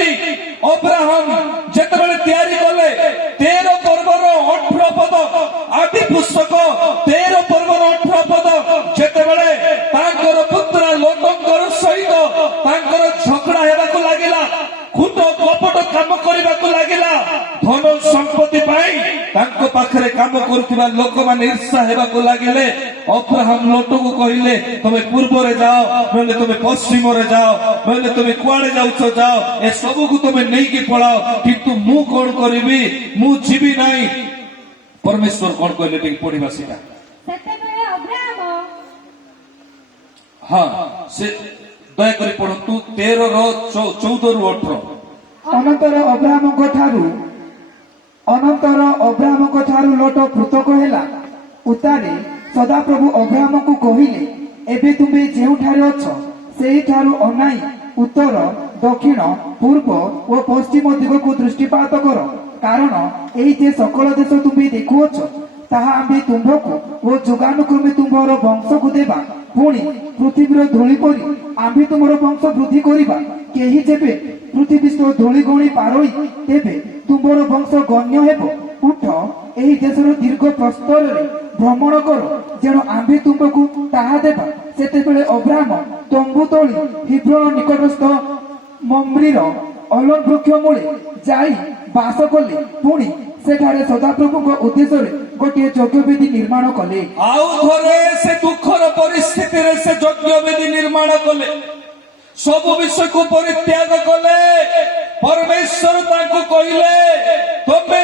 ସେମିତି ଅବ୍ରାହମ ଯେତେବେଳେ ତିଆରି କଲେ 13 ପର୍ବର 18 ପଦ, ଆଦି ପୁସ୍ତକ 13 ପର୍ବର 18 ପଦ, ଯେତେବେଳେ ତାଙ୍କର ପୁତ୍ର ଲୋଟଙ୍କର ସହିତ ତାଙ୍କର ଝଗଡା ହେବାକୁ ଲାଗିଲା, ଖୁଦ କପଟ କାମ କରିବାକୁ ଲାଗିଲା, ଧନ ସମ୍ପତ୍ତି ପାଇଁ ତାଙ୍କ ପାଖରେ କାମ କରୁଥିବା ଲୋକମାନେ ଈର୍ଷା ହେବାକୁ ଲାଗିଲେ, ଅବ୍ରାହମ ଲୋଟକୁ କହିଲେ ତମେ ପୂର୍ବରେ ଯାଅ, ନହେଲେ ତମେ ପଶ୍ଚିମରେ ଯାଅ, ନହେଲେ ତମେ କୁଆଡେ ଯାଉଛ ଯାଅ, ଏ ସବୁକୁ ତମେ ନେଇକି ପଳାଅ, କିନ୍ତୁ ମୁଁ କଣ କରିବି, ମୁଁ ଯିବି ନାହିଁ। ପରମେଶ୍ୱର କଣ କହିଲେ ଟିକେ ପଢିବା ସେଟା। ସେତେବେଳେ ଅବ୍ରାହମ, ହଁ ସେ ଦୟାକରି ପଢନ୍ତୁ 13:14-18। ଅନନ୍ତର ଅବ୍ରାହମଙ୍କ ଠାରୁ ଲୋଟ ପୃଥକ ହେଲା। ଉତ୍ତାରେ ସଦାପ୍ରଭୁ ଅବ୍ରାହମକୁ କହିଲେ, ଏବେ ତୁମେ ଯେଉଁଠାରେ ଅଛ ସେହିଠାରୁ ଅନାଇ ଉତ୍ତର, ଦକ୍ଷିଣ, ପୂର୍ବ ଓ ପଶ୍ଚିମ ଦିଗକୁ ଦୃଷ୍ଟିପାତ କର, କାରଣ ଏହି ଯେ ସକଳ ଦେଶ ତୁମେ ଦେଖୁଅଛ ତାହା ଆମେ ତୁମ୍ଭକୁ ଓ ଯୁଗାନୁକ୍ରମେ ତୁମ୍ଭର ବଂଶକୁ ଦେବା। ପୁଣି ପୃଥିବୀର ଧୂଳି ପରି ଆମ୍ଭେ ତୁମର ବଂଶ ବୃଦ୍ଧି କରିବା। କେହି ଯେବେ ପୃଥିବୀସ୍ଥ ଧୂଳି ଗଣି ପାରୋଇ ତେବେ ତୁମ୍ଭର ବଂଶ ଗଣ୍ୟ ହେବ। ଉଠ, ଏହି ଦେଶର ଦୀର୍ଘ ପ୍ରସ୍ତରରେ ଭ୍ରମଣ କର, ଯେଣୁ ଆମ୍ଭେ ତୁମ୍ଭକୁ ତାହା ଦେବା। ସେତେବେଳେ ଅବ୍ରାହମ ତମ୍ବୁ ତୋଳି ହିବ୍ରୋନ ନିକଟସ୍ଥ ମମ୍ରିର ଅଲନ ବୃକ୍ଷ ମୂଳେ ଯାଇ ବାସ କଲେ। ପୁଣି ସେଠାରେ ସଦାପ୍ରଭୁଙ୍କ ଉଦ୍ଦେଶ୍ୟରେ ଗୋଟିଏ ଯଜ୍ଞବେଦୀ ନିର୍ମାଣ କଲେ। ଆଉ ଥରେ ସେ ଦୁଃଖର ପରିସ୍ଥିତିରେ ସେ ଯଜ୍ଞବେଦୀ ନିର୍ମାଣ କଲେ, ସବୁ ବିଷୟକୁ ପରିତ୍ୟାଗ କଲେ। ପରମେଶ୍ୱର ତାଙ୍କୁ କହିଲେ, ତମେ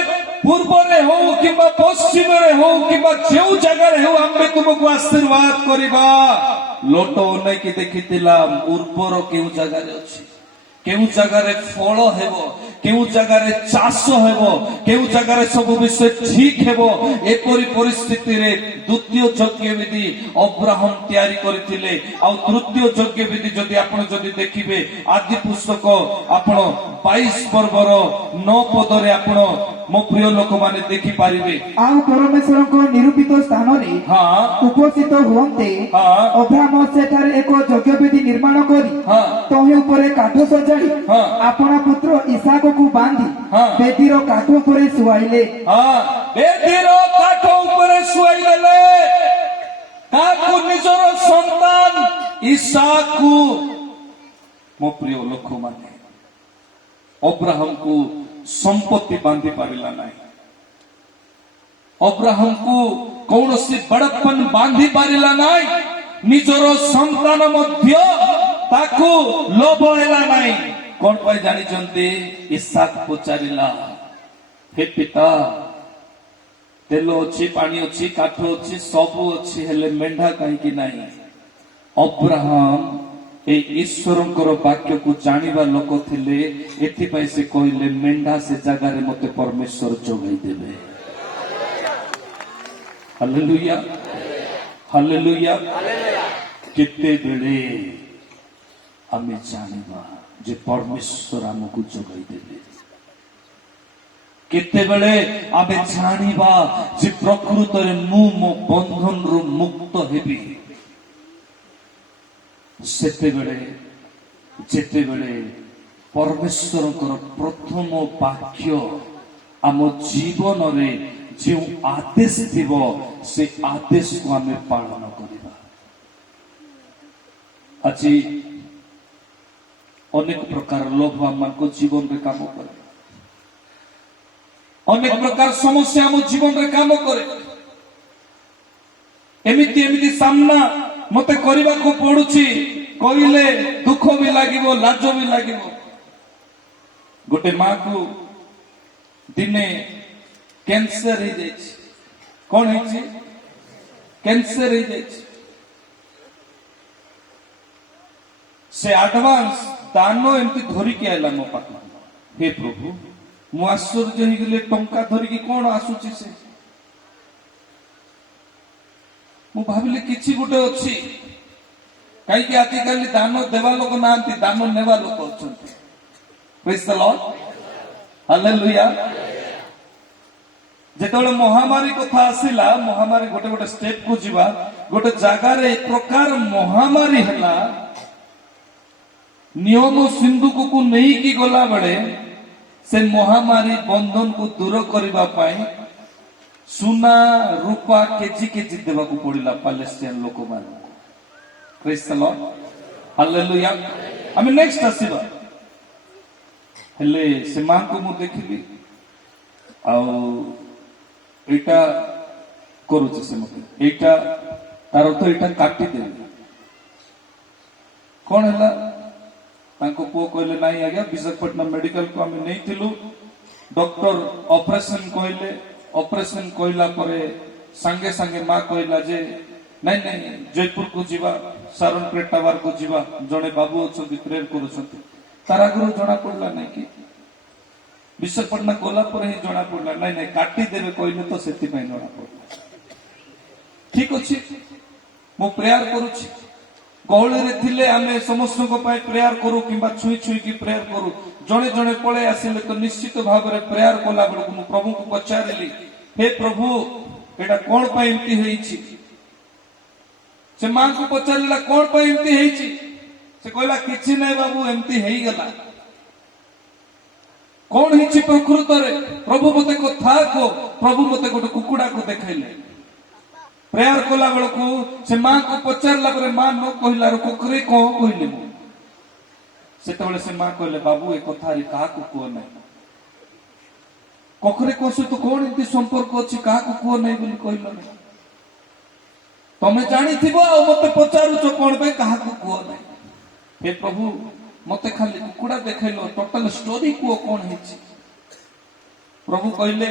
ପୂର୍ବରେ ହଉ କିମ୍ବା ପଶ୍ଚିମରେ ହଉ କିମ୍ବା ଯେଉଁ ଜାଗାରେ ହଉ ଆମେ ତୁମକୁ ଆଶୀର୍ବାଦ କରିବା। ଲୋଟ ଅନେଇକି ଦେଖିଥିଲା ଉର୍ବର କେଉଁ ଜାଗାରେ ଅଛି, କେଉଁ ଜାଗାରେ ଫଳ ହେବ, କେଉଁ ଜାଗାରେ ଚାଷ ହେବ, କେଉଁ ଜାଗାରେ ସବୁ ବିଷୟ ଠିକ ହେବ। ଏପରି ପରିସ୍ଥିତିରେ ଦ୍ୱିତୀୟ ଯଜ୍ଞବେଦୀ ଅବ୍ରାହମ ତିଆରି କରିଥିଲେ। ଆଉ ତୃତୀୟ ଯଜ୍ଞବେଦୀ ଯଦି ଆପଣ ଦେଖିବେ ଆଦି ପୁସ୍ତକ ଆପଣ 22 ପର୍ବର 9 ପଦରେ ଆପଣ ମୋ ପ୍ରିୟ ଲୋକମାନେ ଦେଖିପାରିବେ। ଆଉ ପରମେଶ୍ୱରଙ୍କ ନିରୂପିତ ସ୍ଥାନରେ ଉପସ୍ଥିତ ହୁଅନ୍ତେ ଅବ୍ରାହମ ସେଠାରେ ଏକ ଯଜ୍ଞବେଦୀ ନିର୍ମାଣ କରି ତହିଁ ଉପରେ କାଠ ସଜାଡ଼ି ଆପଣା ପୁତ୍ର ଇସାକକୁ ବାନ୍ଧି ବେଦୀର କାଠ ଉପରେ ଶୁଆଇଲେ। ବେଦୀର କାଠ ଉପରେ ଶୁଆଇଦେଲେ ତାକୁ ନିଜର ସନ୍ତାନ ଇସାକକୁ। ମୋ ପ୍ରିୟ ଲୋକମାନେ, ଅବ୍ରାହମକୁ ସମ୍ପତ୍ତି ବାନ୍ଧି ପାରିଲା ନାହିଁ, ଅବ୍ରାହମକୁ କୌଣସି ବଡପନ ବାନ୍ଧି ପାରିଲା ନାହିଁ, ନିଜର ସନ୍ତାନ ମଧ୍ୟ ତାକୁ ଲୋଭ ହେଲା ନାହିଁ। କଣ ପାଇଁ ଜାଣିଛନ୍ତି? ଇସାକ ପଚାରିଲା, ହେ ପିତା, ତେଲ ଅଛି, ପାଣି ଅଛି, କାଠ ଅଛି, ସବୁ ଅଛି, ହେଲେ ମେଣ୍ଢା କାହିଁକି ନାହିଁ? ଅବ୍ରାହମ এই ଈଶ୍ୱରଙ୍କର ବାକ୍ୟକୁ ଜାଣିବା ଲୋକ ଥିଲେ, ଏଥିପାଇଁ ସେ କହିଲେ ମେଣ୍ଢା ସେ ଜାଗାରେ ମତେ ପରମେଶ୍ୱର ଯୋଗାଇ ଦେବେ। Hallelujah, hallelujah. କେତେବେଳେ ଆମେ ଜାଣିବା ଯେ ପରମେଶ୍ୱର ଆମକୁ ଯୋଗାଇ ଦେବେ? କେତେବେଳେ ଆମେ ଜାଣିବା ଯେ ପ୍ରକୃତରେ ମୁଁ ମୋ ବନ୍ଧନରୁ ମୁକ୍ତ ହେବି? ସେତେବେଳେ ଯେତେବେଳେ ପରମେଶ୍ୱରଙ୍କର ପ୍ରଥମ ବାକ୍ୟ ଆମ ଜୀବନରେ ଯେଉଁ ଆଦେଶ ଥିବ ସେ ଆଦେଶକୁ ଆମେ ପାଳନ କରିବା। ଆଜି ଅନେକ ପ୍ରକାର ଲୋଭ ଆମମାନଙ୍କ ଜୀବନରେ କାମ କରେ, ଅନେକ ପ୍ରକାର ସମସ୍ୟା ଆମ ଜୀବନରେ କାମ କରେ। ଏମିତି ଏମିତି ସାମ୍ନା ମତେ କରିବାକୁ ପଡୁଛି, କହିଲେ ଦୁଃଖ ବି ଲାଗିବ, ଲାଜ ବି ଲାଗିବ। ଗୋଟେ ମାକୁ ଦିନେ କ୍ୟାନ୍ସର ହେଇଯାଇଛି। କଣ ହେଇଛି? କ୍ୟାନ୍ସର ହେଇଯାଇଛି। ସେ ଆଡଭାନ୍ସ ଦାନ ଏମିତି ଧରିକି ଆଇଲା ମୋ ପାଖକୁ। ହେ ପ୍ରଭୁ, ମୁଁ ଆଶ୍ଚର୍ଯ୍ୟ ହେଇଗଲି, ଟଙ୍କା ଧରିକି କଣ ଆସୁଛି ସେ? ମୁଁ ଭାବିଲି କିଛି ଗୋଟେ ଅଛି, କାହିଁକି ଆଜିକାଲି ଦାନ ଦେବା ଲୋକ ନାହାନ୍ତି, ଦାନ ନେବା ଲୋକ ଅଛନ୍ତି। ପ୍ରେଜ୍ ଦ ଲର୍ଡ, ହାଲେଲୁୟା। ଯେତେବେଳେ ମହାମାରୀ କଥା ଆସିଲା, ମହାମାରୀ ଗୋଟେ ଗୋଟେ ଷ୍ଟେପ କୁ ଯିବା, ଗୋଟେ ଜାଗାରେ ଏ ପ୍ରକାର ମହାମାରୀ ହେଲା, नियम सिंधुक नहीं कि गला बेले से महामारी बंधन को दूर करने पाई सुना रूपा केजी केजी देवाक पड़ा पालेस्टाइन लोक मान प्रेज द लॉर्ड हालेलुया आम नेक्स्ट आसवा हेले से मां को मु देखिली आईटा करुचे से मत एटा तार तो एटा काटी दे कौन है तांको पुओ कहले नहीं आज्ञा विशाखापट्टनम मेडिकल को आम नहीं डॉक्टर ऑपरेशन कहले ऑपरेशन कहला परे संगे संगे मां कहला जे नहीं नहीं जयपुर को जीवा सारनपेट टावर को जीवा जड़े बाबू अच्छा प्रेयर कर तार आगु जना पड़ा नहीं कि विशाखापट्टनम गला पर ही जना पड़ा नहीं नहीं काटी देवे कहले तो से जना पड़ा ठीक अच्छे मु प्रेयर करुछि गहली थे आम समस्त प्रेयर करू कि छुई छुई की प्रेयर करू जड़े जड़े पलि आसिले तो निश्चित भाव में प्रेयर कला बेलू मु प्रभु को पचारि हे प्रभु एटा कौन एमती से मां को पचारा कौन एमती से कहला किसी नहीं बाबू एमती गला कौन ही प्रकृत प्रभु मते कथा को प्रभु मते गोटे कुकुड़ा को देखले प्रेयर कला बेलू से मां को पचारा मां न कहला कोकरे कौन कहले से मां कहले बाबू ए कथा क्या कह ना कोकरे को सहित कौन एमती संपर्क अच्छी क्या कह ना कहल तमें जानी मत पचारुच कौन क्या कह ना हे प्रभु मत खाली कुकुड़ा देखल टोटाल स्टोरी कह कौन है प्रभु कहले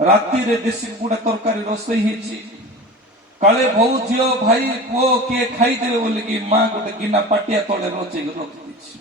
राति रे देशी कुकुड़ा तरकारी रोसई काले बहु झील भाई पुओ किए खाईदेवे बोलिकी मां गोटे गिना पाटिया तले रचेई रखी